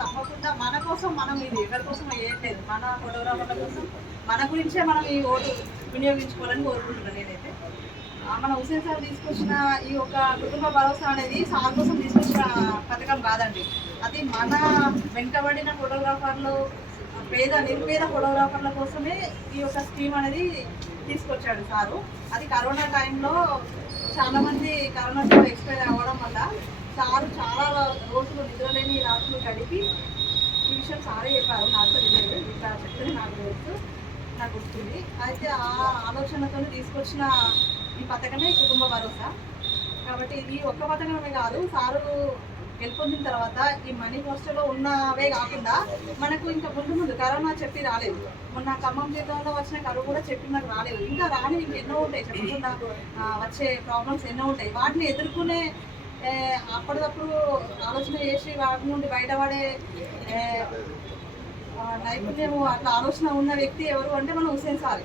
తప్పకుండా మన కోసం మనం ఇది ఎవరి కోసం వేయట్లేదు మన ఫోటోగ్రాఫర్ల కోసం మన గురించే మనం ఈ ఓటు వినియోగించుకోవాలని కోరుకుంటున్నాను నేనైతే. మన హుసేన్ సార్ తీసుకొచ్చిన ఈ యొక్క కుటుంబ భరోసా అనేది సార్ కోసం తీసుకొచ్చిన పథకం కాదండి. అది మన వెనుకబడిన ఫోటోగ్రాఫర్లు పేద నిర్పేద ఫోటోగ్రాఫర్ల కోసమే ఈ యొక్క స్కీమ్ అనేది తీసుకొచ్చాడు సారు. అది కరోనా టైంలో చాలామంది కరోనాతో ఎక్స్పైర్ అవ్వడం వల్ల సారు రాత్రులు ఈ విషయం సారే చెప్పారు. నాకు తెలియదు ఇట్లా చెప్తే నాకు తెలుసు నాకు వస్తుంది అయితే ఆ ఆలోచనతో తీసుకొచ్చిన ఈ పథకమే కుటుంబ భరోసా. కాబట్టి ఇది ఒక్క పథకమే కాదు సారు గెలుపొందిన తర్వాత ఈ మనీ హోస్టల్లో ఉన్నవే కాకుండా మనకు ఇంకా ముందు ముందు కరోనా చెప్పి రాలేదు. మొన్న ఖమ్మం జిల్లాలో వచ్చిన కరువు కూడా చెప్పి మనకు రాలేదు. ఇంకా రాని ఇంకెన్నో ఉంటాయి. చెప్పకుండా వచ్చే ప్రాబ్లమ్స్ ఎన్నో ఉంటాయి. వాటిని ఎదుర్కొనే అప్పటికప్పుడు ఆలోచన చేసి వాటి నుండి బయటపడే నైపుణ్యం అట్లా ఆలోచన ఉన్న వ్యక్తి ఎవరు అంటే మన హుసేన్ సార్.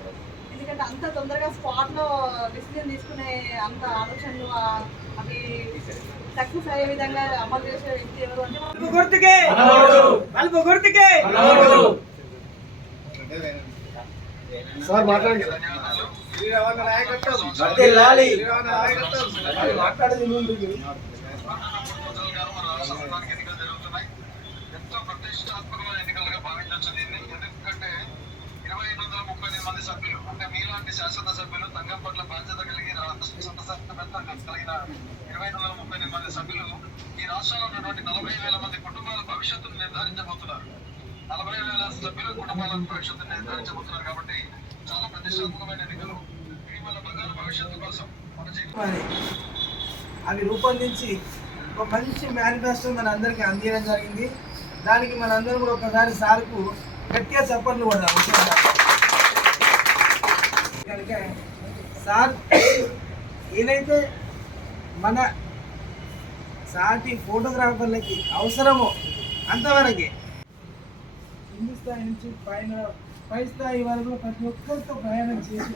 ఎందుకంటే అంత తొందరగా స్పాట్లో డిసిజన్ తీసుకునే అంత ఆలోచనలు అవి సక్సెస్ అయ్యే విధంగా అమలు చేసే వ్యక్తి ఎవరు అంటే గుర్తుకే! బల్బు గుర్తుకే! సార్ మాట్లాడండి. శ్రీరామ నాయకత్వం. మాట్లాడేది ఎన్నికలు జరుగుతున్నాయి ఎంతో ప్రతిష్టాత్మకమైన ఎన్నికలుగా భావించవచ్చు దీన్ని ఎందుకంటే ఇరవై ఐదు వందల ముప్పై ఎనిమిది మంది సభ్యులు అంటే మీలాంటి శాశ్వత సభ్యులు సంఘం పట్ల బాధ్యత కలిగి కలిగిన ఇరవై ఐదు వందల ముప్పై ఎనిమిది మంది సభ్యులు ఈ రాష్ట్రంలో ఉన్నటువంటి నలభై వేల మంది కుటుంబాల భవిష్యత్తును నిర్ధారించబోతున్నారు నలభై వేల సభ్యుల కుటుంబాల భవిష్యత్తును నిర్ధారించబోతున్నారు కాబట్టి చాలా ప్రతిష్టాత్మకమైన ఎన్నికలు ఇటీవల బంగారు భవిష్యత్తు కోసం మన జీవితం అవి రూపొందించి ఒక మంచి మేనిఫెస్టో మన అందరికీ అందించడం జరిగింది. దానికి మనందరం కూడా ఒకసారి సార్కు గట్టిగా చప్పట్లు కూడా కనుక సార్ ఏదైతే మన సాటి ఫోటోగ్రాఫర్లకి అవసరమో అంతవరకే కింది స్థాయి నుంచి పైన పై స్థాయి వరకు ప్రతి ఒక్కరితో ప్రయాణం చేసి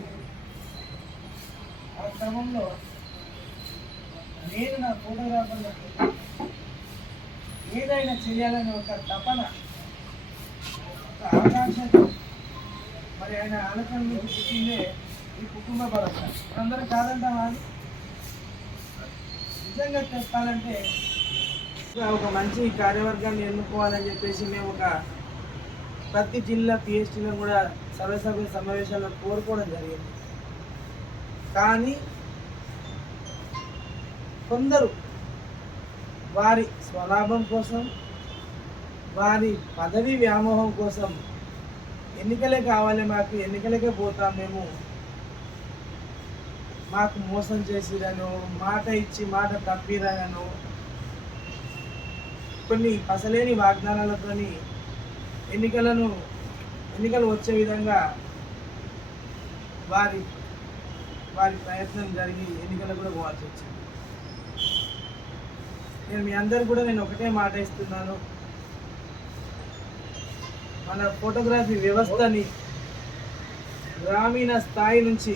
ఆ క్రమంలో నేను నా ఫోటోగ్రాఫర్లకు ఏదైనా చేయాలని ఒక తపన ఒక ఆకాంక్ష మరి ఆయన ఆలోచన పుట్టిందే ఈ కుటుంబ భరోసా అందరూ కాదంటామా అది? నిజంగా చెప్పాలంటే ఒక మంచి కార్యవర్గాన్ని ఎన్నుకోవాలని చెప్పేసి మేము ఒక ప్రతి జిల్లా పిహెచ్డీలో కూడా సర్వసభ్య సమావేశాల్లో కోరుకోవడం జరిగింది కానీ కొందరు వారి స్వలాభం కోసం వారి పదవి వ్యామోహం కోసం ఎన్నికలే కావాలి మాకు ఎన్నికలకే పోతాం మేము. మాకు మోసం చేసిరను మాట ఇచ్చి మాట తప్పిరను కొన్ని అసలేని వాగ్దానాలతోని ఎన్నికలను ఎన్నికలు వచ్చే విధంగా వారి వారి ప్రయత్నం జరిగి ఎన్నికలు కూడా పోవాల్సి వచ్చింది. నేను మీ అందరు కూడా నేను ఒకటే మాట ఇస్తున్నాను. మన ఫోటోగ్రఫీ వ్యవస్థని గ్రామీణ స్థాయి నుంచి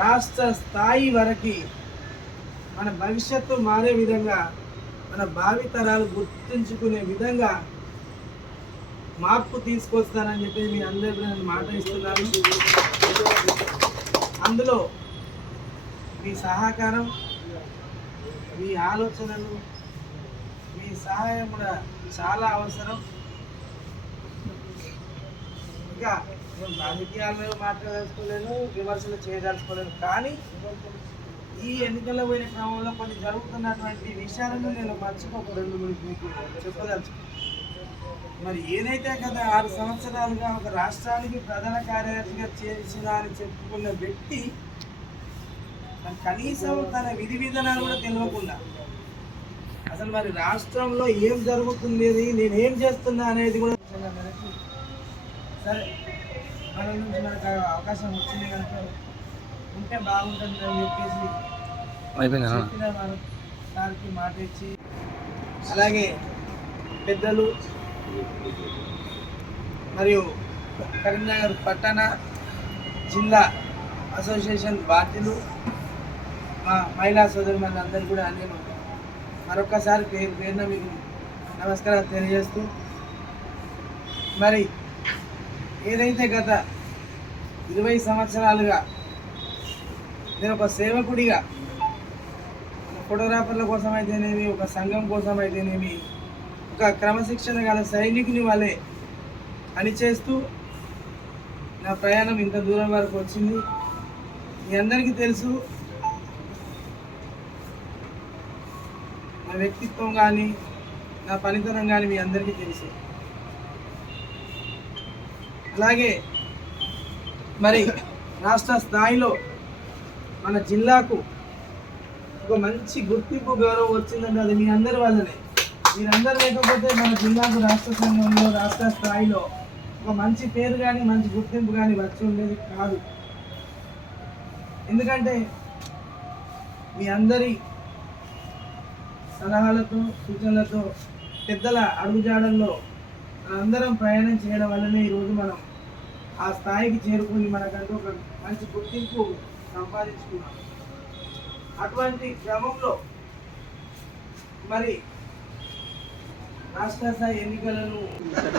రాష్ట్ర స్థాయి వరకు మన భవిష్యత్తు మారే విధంగా మన భావితరాలు గుర్తుంచుకునే విధంగా మార్పు తీసుకొస్తానని చెప్పి మీ అందరికీ నేను మాట ఇస్తున్నాను. అందులో మీ సహకారం మీ ఆలోచనలు మీ సహాయం కూడా చాలా అవసరం. ఇంకా నేను మాట్లాడదలుచుకోలేను విమర్శలు చేయదలుచుకోలేను కానీ ఈ ఎన్నికల్లో పోయిన క్రమంలో కొన్ని జరుగుతున్నటువంటి విషయాలను నేను మర్చిపోకూడదు మీకు చెప్పదలుచు మరి ఏదైతే కదా ఆరు సంవత్సరాలుగా ఒక రాష్ట్రానికి ప్రధాన కార్యదర్శిగా చేసిన అని చెప్పుకున్న వ్యక్తి కనీసం తన విధి విధానాలు కూడా తెలియకుండా. అసలు మరి రాష్ట్రంలో ఏం జరుగుతుంది నేను ఏం చేస్తున్నా అనేది కూడా సరే మన నుంచి మనకు అవకాశం వచ్చింది కనుక ఉంటే బాగుంటుంది అని చెప్పేసి చెప్పిన సార్కి మాట ఇచ్చి అలాగే పెద్దలు మరియు కరీంనగర్ పట్టణ జిల్లా అసోసియేషన్ బాధ్యులు మా మహిళా సోదరులు అందరూ కూడా నేను మరొకసారి పేరు పేరున మీకు నమస్కారం తెలియజేస్తూ మరి ఏదైతే గత ఇరవై సంవత్సరాలుగా నేను ఒక సేవకుడిగా ఫోటోగ్రాఫర్ల కోసం అయితేనేమి ఒక సంఘం కోసం అయితేనేమి ఒక క్రమశిక్షణ గల సైనికుని వలె పనిచేస్తూ నా ప్రయాణం ఇంత దూరం వరకు వచ్చింది. మీ అందరికీ తెలుసు నా వ్యక్తిత్వం కానీ నా పనితనం కానీ మీ అందరికీ తెలుసు. అలాగే మరి రాష్ట్ర స్థాయిలో మన జిల్లాకు ఒక మంచి గుర్తింపు గౌరవం వచ్చిందంటే అది మీ అందరి వల్లనే. మీరందరూ లేకపోతే మన జిల్లాకు రాష్ట్ర సంఘంలో రాష్ట్ర స్థాయిలో ఒక మంచి పేరు కానీ మంచి గుర్తింపు కానీ వచ్చి ఉండేది కాదు. ఎందుకంటే మీ అందరి సలహాలతో సూచనలతో పెద్దల అడుగుజాడల్లో అందరం ప్రయాణం చేయడం వల్లనే ఈరోజు మనం ఆ స్థాయికి చేరుకుని మనకంటూ ఒక మంచి గుర్తింపు సంపాదించుకున్నాం. అటువంటి క్రమంలో మరి రాష్ట్ర స్థాయి ఎన్నికలను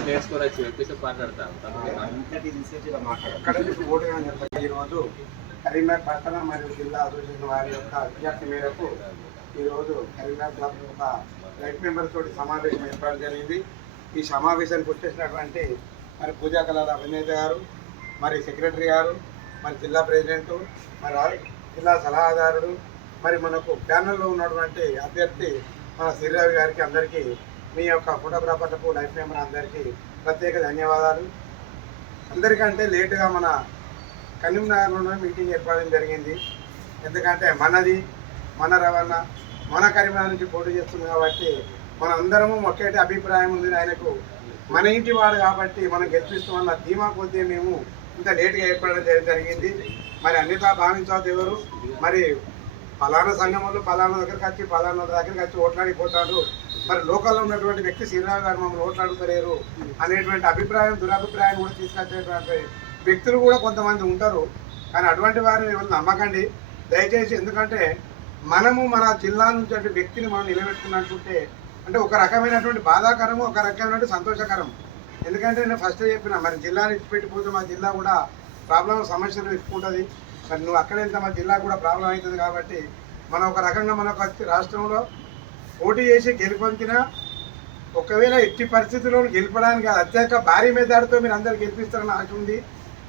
నేర్చుకోవచ్చు ఈరోజు కరీంనగర్ పట్టణ మరియు జిల్లా అభివృద్ధి వారి యొక్క అభ్యర్థి మేరకు ఈరోజు కరీంనగర్ క్లబ్ ఒక లైఫ్ మెంబర్స్ తోటి సమావేశం ఏర్పాటు జరిగింది. ఈ సమావేశానికి వచ్చేసినటువంటి మరి పూజా కళల అభినేత గారు మరి సెక్రటరీ గారు మరి జిల్లా ప్రెసిడెంట్ మరి జిల్లా సలహాదారుడు మరి మనకు ప్యానల్లో ఉన్నటువంటి అభ్యర్థి మన శ్రీరావి గారికి అందరికీ మీ యొక్క ఫోటోగ్రాఫర్లకు లైఫ్ మెంబర్ అందరికీ ప్రత్యేక ధన్యవాదాలు. అందరికంటే లేటుగా మన కరీంనగర్లో మీటింగ్ ఏర్పడడం జరిగింది. ఎందుకంటే మనది మన రవాణా మన కరీంనగర్ నుంచి పోటీ చేస్తుంది కాబట్టి మన అందరము ఒకేటి అభిప్రాయం ఉంది ఆయనకు. మన ఇంటి వాడు కాబట్టి మనం గెలిపిస్తామన్న ధీమా కొద్దీ మేము ఇంత లేటుగా ఏర్పడడం జరిగింది. మరి అన్నితా భావించవద్దు ఎవరు? మరి ఫలానా సంఘములు ఫలానా దగ్గరికి వచ్చి ఫలానా దగ్గరికి వచ్చి ఓట్లాడిపోతాడు మరి లోకల్లో ఉన్నటువంటి వ్యక్తి శ్రీరామ్ గారు మమ్మల్ని ఓట్లాడుతలేరు అనేటువంటి అభిప్రాయం దురభిప్రాయం కూడా తీసుకొచ్చేటువంటి వ్యక్తులు కూడా కొంతమంది ఉంటారు. కానీ అటువంటి వారిని నమ్మకండి. దయచేసి ఎందుకంటే మనము మన జిల్లా నుంచి అంటే వ్యక్తిని మనం నిలబెట్టుకున్నట్టుంటే అంటే ఒక రకమైనటువంటి బాధాకరము ఒక రకమైనటువంటి సంతోషకరం. ఎందుకంటే నేను ఫస్ట్ చెప్పిన మరి జిల్లాని ఇచ్చిపెట్టిపోతే మా జిల్లా కూడా ప్రాబ్లం సమస్యలు ఎక్కుంటుంది మరి నువ్వు అక్కడ వెళ్తే మా జిల్లా కూడా ప్రాబ్లం అవుతుంది కాబట్టి మనం ఒక రకంగా మన రాష్ట్రంలో పోటీ చేసి గెలుపొందిన ఒకవేళ ఎట్టి పరిస్థితుల్లో గెలపడానికి అత్యంత అత్యధిక భారీ మెజార్టీతో మీరు అందరు గెలిపిస్తారని ఆశ ఉంది.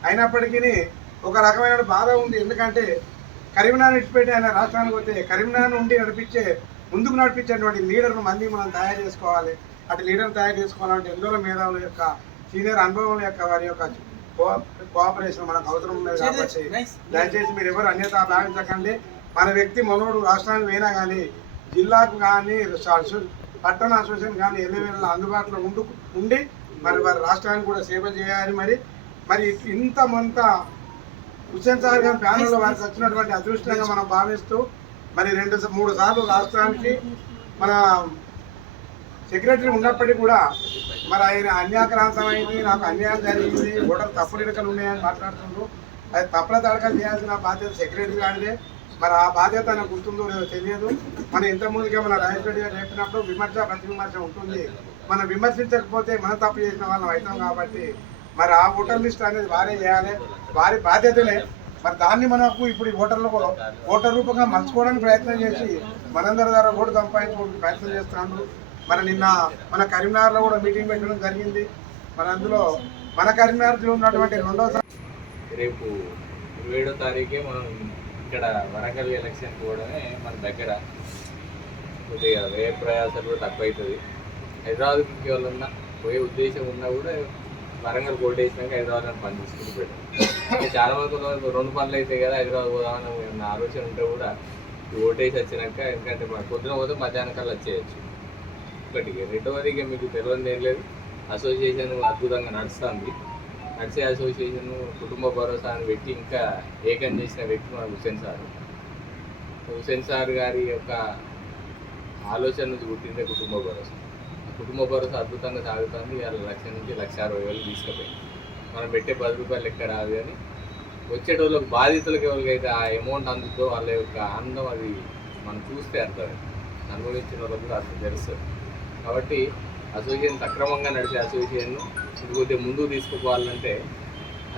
అయినప్పటికీ ఒక రకమైన బాధ ఉంది. ఎందుకంటే కరీంనగర్ ఇచ్చిపెట్టి ఆయన రాష్ట్రానికి పోతే కరీంనగర్ నుండి నడిపించే ముందుకు నడిపించేటువంటి లీడర్ను మళ్ళీ మనం తయారు చేసుకోవాలి. అటు లీడర్ తయారు చేసుకోవాలంటే ఎందరో మేధావుల యొక్క సీనియర్ అనుభవం యొక్క వారి యొక్క కోఆపరేషన్ మనకు అవసరం ఉన్నది కాబట్టి దయచేసి మీరు ఎవరు అన్యత భావించకండి. మన వ్యక్తి మనోడు రాష్ట్రానికి పోయినా కానీ జిల్లాకు కానీ పట్టణ అసోసియేషన్ కానీ ఎల్లవేళ అందుబాటులో ఉండు ఉండి మరి వారి రాష్ట్రానికి కూడా సేవ చేయాలి మరి. మరి ఇంత మంత హుస్సేన్ సార్ గారి ప్యానల్లో వారికి వచ్చినటువంటి అదృష్టంగా మనం భావిస్తూ మరి రెండు మూడు సార్లు రాష్ట్రానికి మన సెక్రటరీ ఉన్నప్పటికీ కూడా మరి ఆయన అన్యాక్రాంతమైంది నాకు అన్యాయం జరిగింది ఓటర్ తప్పుడు ఇడకలు ఉన్నాయని మాట్లాడుతుండ్రు అది తప్పుల తడకలు చేయాల్సిన బాధ్యత సెక్రటరీ గారిదే. మరి ఆ బాధ్యత నాకు గుర్తుందో లేదో తెలియదు. మనం ఇంతకుముందుగా మన రాజశేఖర్ గారు చెప్పినప్పుడు విమర్శ ప్రతి విమర్శ ఉంటుంది. మనం విమర్శించకపోతే మనం తప్పు చేసిన వాళ్ళం అవుతాం కాబట్టి మరి ఆ ఓటర్ లిస్ట్ అనేది వారే చేయాలి వారి బాధ్యతలే. మరి దాన్ని మనకు ఇప్పుడు ఈ ఓటర్లకు ఓటర్ రూపంగా మలుచుకోవడానికి ప్రయత్నం చేసి మనందరి ద్వారా ఓటు సంపాదించుకోవడానికి ప్రయత్నం చేస్తున్నాడు మరి నిన్న మన కరీంనగర్లో కూడా మీటింగ్ పెట్టడం జరిగింది. మరి అందులో మన కరీంనగర్లో ఉన్నటువంటి రెండో రేపు ఇరవై ఏడో తారీఖే మనం ఇక్కడ వరంగల్ ఎలక్షన్ కూడానే మన దగ్గర. కొద్దిగా వ్యయ ప్రయాసాలు కూడా తక్కువ అవుతుంది హైదరాబాద్కి వాళ్ళున్నా పోయే ఉద్దేశం ఉన్నా కూడా వరంగల్ గోల్డ్ వేసినాక హైదరాబాద్ అని పని తీసుకుని పెట్టాను చాలా వరకు రెండు పనులు అయితే కదా హైదరాబాద్ పోదామని నా ఆలోచన ఉంటే కూడా ఈ ఓటేసి వచ్చినాక ఎందుకంటే మన పొద్దున పోతే మధ్యాహ్నం కల్లా వచ్చేయచ్చు. ఒకటి రెండవది ఇక మీకు తెలియదు ఏం లేదు. అసోసియేషన్ అద్భుతంగా నడుస్తుంది. నడిచే అసోసియేషన్ కుటుంబ భరోసా అని పెట్టి ఇంకా ఏకం చేసిన వ్యక్తి మన హుసేన్ సార్. హుసేన్ సార్ గారి యొక్క ఆలోచన నుంచి పుట్టిందే కుటుంబ భరోసా. కుటుంబ భరోసా అద్భుతంగా సాగుతుంది. వాళ్ళ లక్ష నుంచి లక్ష అరవై వేలు తీసుకుపోయింది మనం పెట్టే పది రూపాయలు ఎక్కడ రాదు కానీ వచ్చేటోళ్ళకి బాధితులకు ఎవరికైతే ఆ అమౌంట్ అందుతో వాళ్ళ యొక్క ఆనందం అది మనం చూస్తే అర్థం అనుభవించిన వాళ్ళకి కూడా అర్థం తెలుస్తుంది. కాబట్టి అసోసియేషన్ సక్రమంగా నడిచే అసోసియేషన్ను ఇంకొద్దిగా ముందుకు తీసుకుపోవాలంటే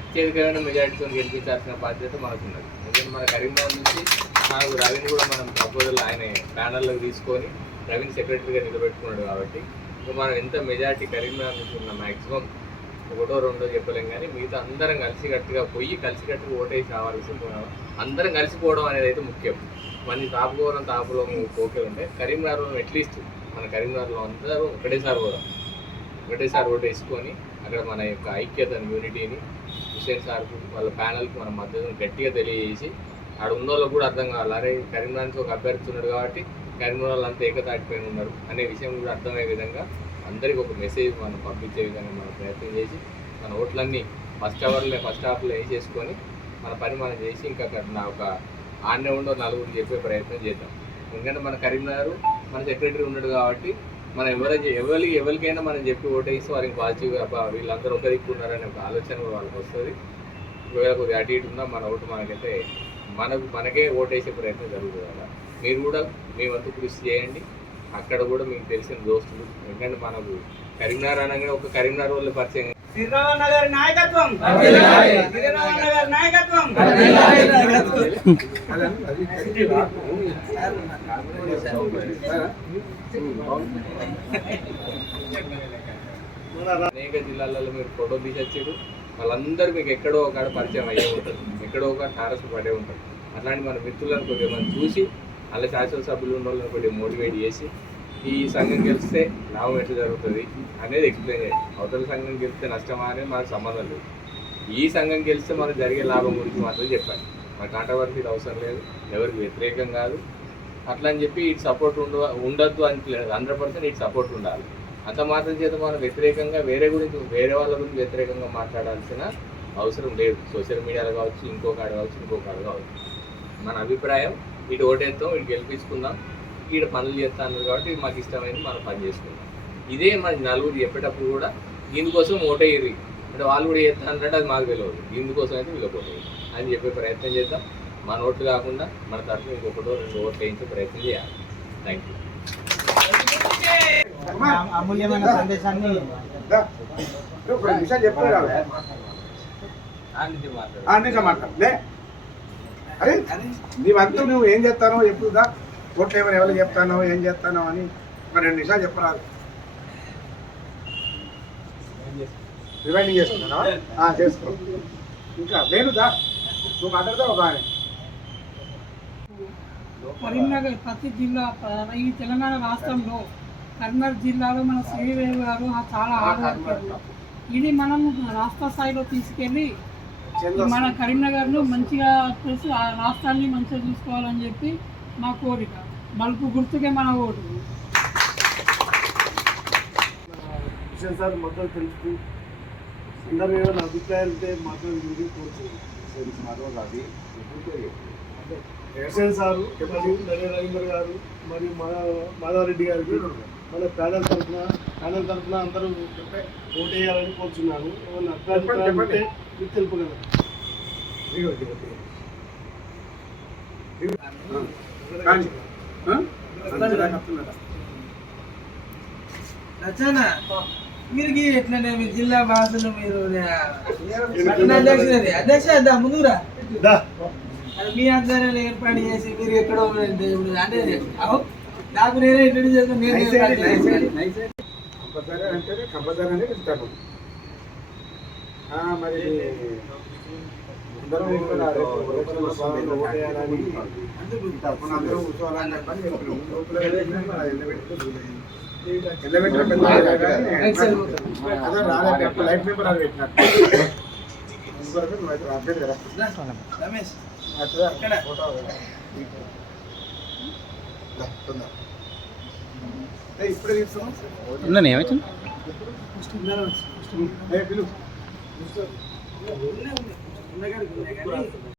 అత్యధికమైన మెజారిటీతో గెలిపించాల్సిన బాధ్యత మనకున్నది. ఎందుకంటే మన కరీంనగర్ నుంచి నాకు రవిని కూడా మనం ప్రపోజల్ ఆయన ప్యానల్లోకి తీసుకొని రవిని సెక్రటరీగా నిలబెట్టుకున్నాడు కాబట్టి ఇప్పుడు మనం ఎంత మెజారిటీ కరీంనగర్ నుంచి ఉన్న మ్యాక్సిమం ఒకటో రెండో చెప్పలేం కానీ మిగతా అందరం కలిసికట్టుగా పోయి కలిసికట్టుగా ఓటేసి రావాల్సి అందరం కలిసిపోవడం అనేది అయితే ముఖ్యం. మన తాపుకోవడం తాపులో ఓకే ఉంటే కరీంనగర్లో అట్లీస్ట్ మన కరీంనగర్లో అందరూ ఒకటేసారి పోదాం. ఒకటేసారి ఓటు వేసుకొని అక్కడ మన యొక్క ఐక్యతను యూనిటీని హుసేన్ సార్కు వాళ్ళ ప్యానల్కి మన మద్దతును గట్టిగా తెలియజేసి ఆడ ఉన్న వాళ్ళకి కూడా అర్థం కావాలి. అరే కరీంనగర్కి ఒక అభ్యర్థి ఉన్నాడు కాబట్టి కరీంనగర్ వాళ్ళు అంతా ఏకతాటిపోయిన ఉన్నారు అనే విషయం కూడా అర్థమయ్యే విధంగా అందరికీ ఒక మెసేజ్ మనం పంపించే విధంగా మనం ప్రయత్నం చేసి మన ఓట్లన్నీ ఫస్ట్ అవర్లో ఫస్ట్ హాఫ్లో వేసేసుకొని మన పని మనం చేసి ఇంకా అక్కడ నా ఒక ఆన్నే ఉండో నలుగురు చెప్పే ప్రయత్నం చేద్దాం. ఎందుకంటే మన కరీంనగర్ మన సెక్రటరీ ఉన్నాడు కాబట్టి మనం ఎవరి ఎవరికి ఎవరికైనా మనం చెప్పి ఓటేసి వారికి పాజిటివ్గా అబ్బా వీళ్ళందరూ ఒక దిక్కు ఉన్నారనే ఒక ఆలోచన వాళ్ళకి వస్తుంది. ఒకవేళ కొద్దిగా అటు ఇటు ఉన్నా మన ఓటు మనకైతే మనకు మనకే ఓటేసే ప్రయత్నం జరుగుతుంది కదా. మీరు కూడా మీ వంతు కృషి చేయండి. అక్కడ కూడా మీకు తెలిసిన దోస్తులు. ఎందుకంటే మనకు కరీంనగర్ అనగానే ఒక కరీంనగర్ వాళ్ళు పరిచయం. శ్రీరామ్ నగర్ నాయకత్వం. శ్రీరామ్ నగర్ నాయకత్వం. అనేక జిల్లాలలో మీరు ఫోటో తీసొచ్చారు. వాళ్ళందరూ మీకు ఎక్కడో ఒక పరిచయం అయ్యే ఉంటారు. ఎక్కడో ఒక టారస్ పడే ఉంటారు. అట్లాంటి మన మిత్రులను కొద్దిగా మనం చూసి అలా శాసనసభ్యులు ఉన్న వాళ్ళని కొద్దిగా మోటివేట్ చేసి ఈ సంఘం గెలిస్తే లాభం ఎట్లా జరుగుతుంది అనేది ఎక్స్ప్లెయిన్ చేయాలి. అవతల సంఘం గెలిస్తే నష్టమా అనేది మనకు సంబంధం లేదు. ఈ సంఘం గెలిస్తే మనకు జరిగే లాభం గురించి మాత్రం చెప్పాలి. మన కాంట్రవర్సీలు అవసరం లేదు. ఎవరికి వ్యతిరేకం కాదు. అట్లా అని చెప్పి ఇటు సపోర్ట్ ఉండ ఉండొద్దు అని లేదు. హండ్రెడ్ పర్సెంట్ ఇటు సపోర్ట్ ఉండాలి. అంత మాత్రం చేత మనం వ్యతిరేకంగా వేరే గురించి వేరే వాళ్ళ గురించి వ్యతిరేకంగా మాట్లాడాల్సిన అవసరం లేదు. సోషల్ మీడియాలో కావచ్చు ఇంకో కాడ కావచ్చు ఇంకో కాడ కావచ్చు. మన అభిప్రాయం ఇటు ఓటేస్తాం ఇటు గెలిపించుకుందాం ఈడ పనులు చేస్తా అన్నారు కాబట్టి మాకు ఇష్టమైంది మనం పని చేసుకుందాం. ఇదే మన నలుగురు చెప్పేటప్పుడు కూడా దీనికోసం ఓటేయరు అంటే వాళ్ళు కూడా చేస్తా అంటే అది మాకు తెలియదు. దీనికోసం అయితే వీళ్ళకోలేదు అని చెప్పే ప్రయత్నం చేద్దాం. మన ఓట్లు కాకుండా మన తరఫున ఇంకొకటో రెండు ఓట్లు వేయించే ప్రయత్నం చేయాలి. థ్యాంక్ యూ అమూల్యమైన సందేశాన్ని మాట్లాడు. అరే నీ వంతు నువ్వు ఏం చేస్తానో చెప్పుదా ఓట్లు ఏమైనా ఎవరు చెప్తానో ఏం చేస్తానో అని ఒక రెండు నిమిషాలు చెప్పరాదు. రివైండింగ్ చేసుకుంటానా? ఆ, చేసుకో. ఇంకా వేణుదా నువ్వు మాట్లాడతావు ఒక ఆయన. కరీంనగర్ ప్రతి జిల్లా ఈ తెలంగాణ రాష్ట్రంలో కరీంనగర్ జిల్లాలో మన శ్రీవేవి గారు చాలా వర్కర్ ఇది మనం రాష్ట్ర స్థాయిలో తీసుకెళ్ళి మన కరీంనగర్ను మంచిగా ప్లస్ ఆ రాష్ట్రాన్ని మంచిగా చూసుకోవాలని చెప్పి మా కోరిక. బల్పు గుర్తుకే మన ఓటు. కిషన్ సార్ మద్దతు తెలుపుతూ అందరూ ఏమైనా అభిప్రాయాలు ఉంటే మాట్లాడి కోరుతున్నాను కిషన్ సారు మరియు నరేంద్ర రవీంద్ర గారు మరియు మాధవరెడ్డి గారికి మన ప్యానల్ తరఫున ప్యానల్ తరఫున అందరూ ఓటు వేయాలని కోరుచున్నాను. ఏమైనా అభిప్రాయాలు తెలుపగలరు? రచన మీరు ఎట్లనే మీ జిల్లా భాషలు మీరు అధ్యక్షుడు అధ్యక్ష దా ముందురా మీ ఆధ్వర్యంలో ఏర్పాటు చేసి మీరు ఎక్కడో అంటే నాకు నేనే ఇంట్రడ్యూస్ చేసుకుని నేను కంపల్సరీ అంటే కంపల్సరీ అని పిలుస్తాను మరి అందరూ కూడా రేపు ఎలక్షన్లో భాగంగా ఓటు వేయాలని తరఫున అందరూ కూర్చోవాలని చెప్పని చెప్పినాం. లోపల ఎండబెట్టిన పెద్ద అదే పేపర్ అది పెట్టినట్టు రాలేదు కదా రమేష్? ఫోటో ఇప్పుడే తీస్తున్నాం ఏ పిలు ఉన్నగాడికి ఉన్నాయి కానీ